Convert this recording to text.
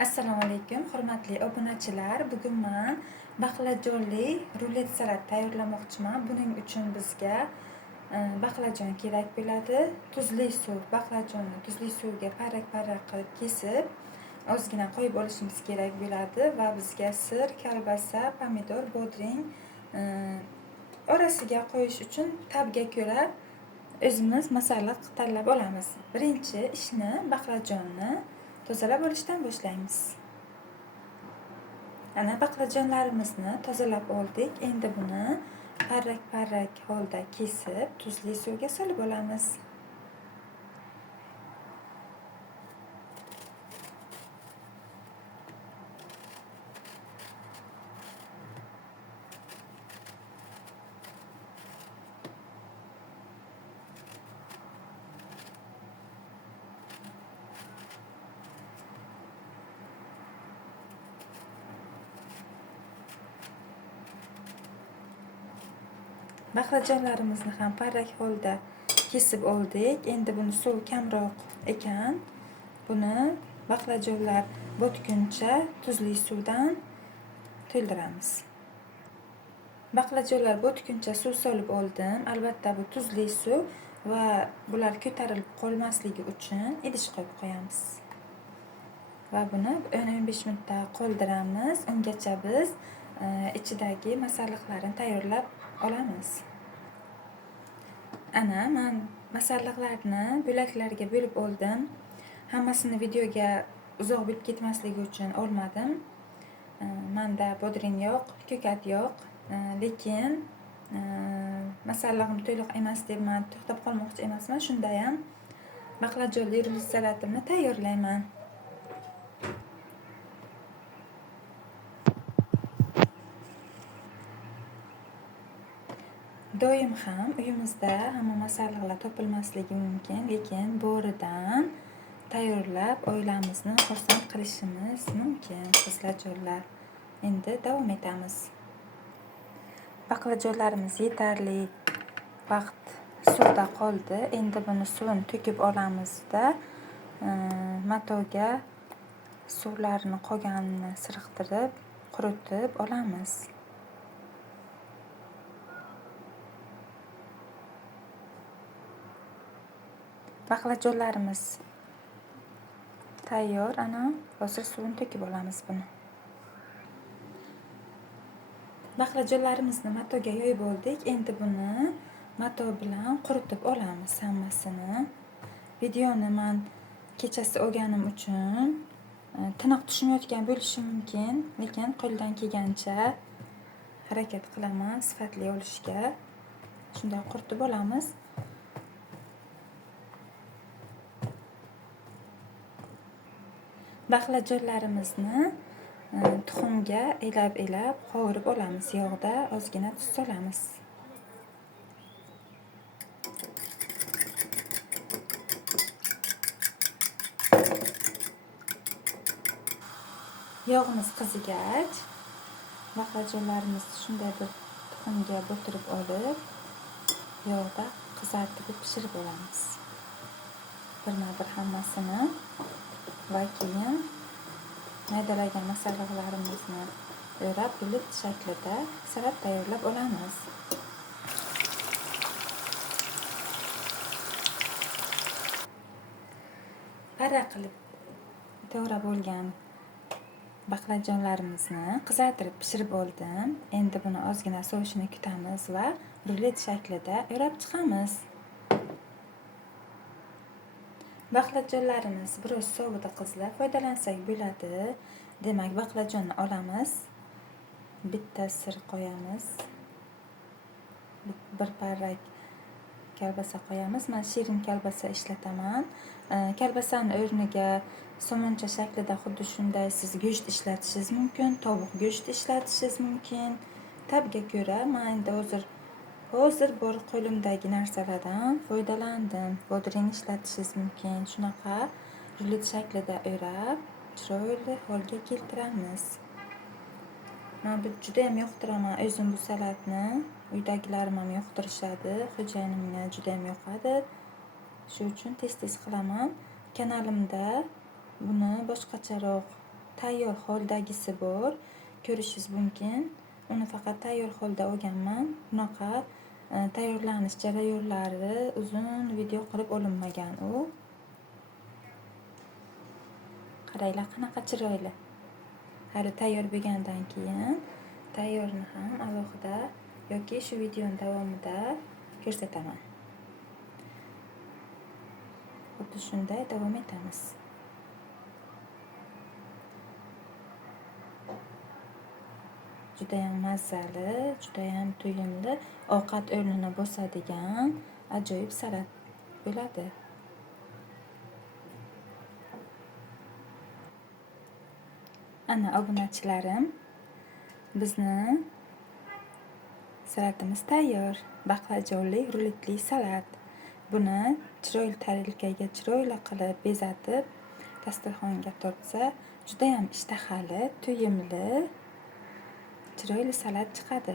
Assalomu alaykum, hurmatli obunachilar. Bugun men baqlajonli rulet salat tayyorlamoqchiman. Buning uchun bizga baqlajon kerak bo'ladi. Tuzli suv, baqlajonni tuzli suvga parrak-parrak qilib kesib, ozgina qo'yib olishimiz kerak bo'ladi va bizga sir, kolbasa, pomidor, bodring orasiga qo'yish uchun tabga ko'ra o'zimiz masalliq tanlab olamiz. Birinchi ishni baqlajonni tozalab olishdan boshlaymiz. Ana baqlajonlarimizni tozalab oldik. Endi buni parrak-parrak holda kesib, tuzli suvga solib olamiz. Baqlajonlarimizni ham parrak holda kesib oldik. Endi buni suv kamroq ekan, buni baqlajonlar botguncha tuzli suvdan to'ldiramiz. Baqlajonlar botguncha suv solib oldim. Albatta bu tuzli suv va bular ko'tarilib qolmasligi uchun idish qo'yib qo'yamiz. Va buni 10-15 minutda qoldiramiz. Ungacha biz ichidagi masalliqlarni tayyorlab olamiz. Ana men masalliqlarni bo'laklarga bo'lib oldim. Hammasini videoga uzoq bo'lib ketmasligi uchun olmadim. Menda bodring yo'q, ko'kat yo'q, lekin masallig'im to'liq emas deb men to'xtab qolmoqchi emasman. Shunda ham baqlajonli rulet salatimni tayyorlayman. Doim ham uyimizda hamma masalliqlar topilmasligi mumkin, lekin boridan tayyorlab oilamizni xursand qilishimiz mumkin. Qizlarjonlar, endi davom etamiz. Baqlajonlarimiz yetarli vaqt suvda qoldi. Endi buni suvini to'kib olamizda matoga suvlarini qolganini sirqtirib, quritib olamiz. Baqlajonlarimiz tayyor. Ana hozir suvini to'kib olamiz buni. Baqlajonlarimizni matoga yoyib oldik. Endi buni mato bilan quritib olamiz hammasini. Videoni men kechasi olganim uchun tiniq tushmayotgan bo'lishi mumkin, lekin qo'ldan kelgancha harakat qilaman sifatli olishga. Shunday quritib olamiz. Baqlajonlarimizni tuxumga elab-elab qovurib olamiz. Yog'da ozgina tuz solamiz. Yog'imiz qizigach, baqlajonlarimizni shunday bir tuxumga botirib olib, yog'da qizartirib pishirib olamiz. Birma-bir hammasini va keyin maydalagan masalliqlarimizni o'rab, rulet shaklida salat tayyorlab olamiz. Parrak qilib to'g'rab olgan baqlajonlarimizni qizartirib pishirib oldim. Endi buni ozgina sovishini kutamiz va rulet shaklida o'rab chiqamiz. Baqlajonlarimiz biroz sovidi qizlar, foydalansak bo'ladi. Demak, baqlajonni olamiz. Bitta sir qo'yamiz. Bir parrak kolbasa qo'yamiz. Men shirin kolbasa ishlataman. Kolbasani o'rniga somoncha shaklida xuddi shunday siz go'sht ishlatishingiz mumkin, tovuq go'shti ishlatishingiz mumkin. Tabga ko'ra men endi hozir bor qo'limdagi narsalardan foydalandim. Bodring ishlatishingiz mumkin. Shunaqa rulet shaklida o'rab, chiroyli holga keltiramiz. Men bu juda ham yoqtiraman o'zim bu salatni. Uydagilarim ham yoqtirishadi. Xo'jayinimga juda ham yoqadi. Shu uchun tez-tez qilaman. Kanalimda buni boshqacharoq tayyor holdagisi bor, ko'rishingiz mumkin. Uni faqat tayyor holda olganman. Bunaqa tayyorlanish jarayonlari uzun video qilib olinmagan u. Qaranglar qanaqa chiroyli. Hali tayyor bo'lgandan keyin tayyorni ham alohida yoki shu videoning davomida ko'rsataman. Xuddi shunday davom etamiz. Judayam mazali, judayam to'yimli, ovqat o'rnini bosadigan ajoyib salat bo'ladi. Ana obunachilarim, bizni salatimiz tayyor. Baqlajonli rulletli salat. Buni chiroyli tarelkaga chiroyli qilib bezatib dasturxonga tortsa, judayam ishtahali, to'yimli, chiroyli salat chiqadi.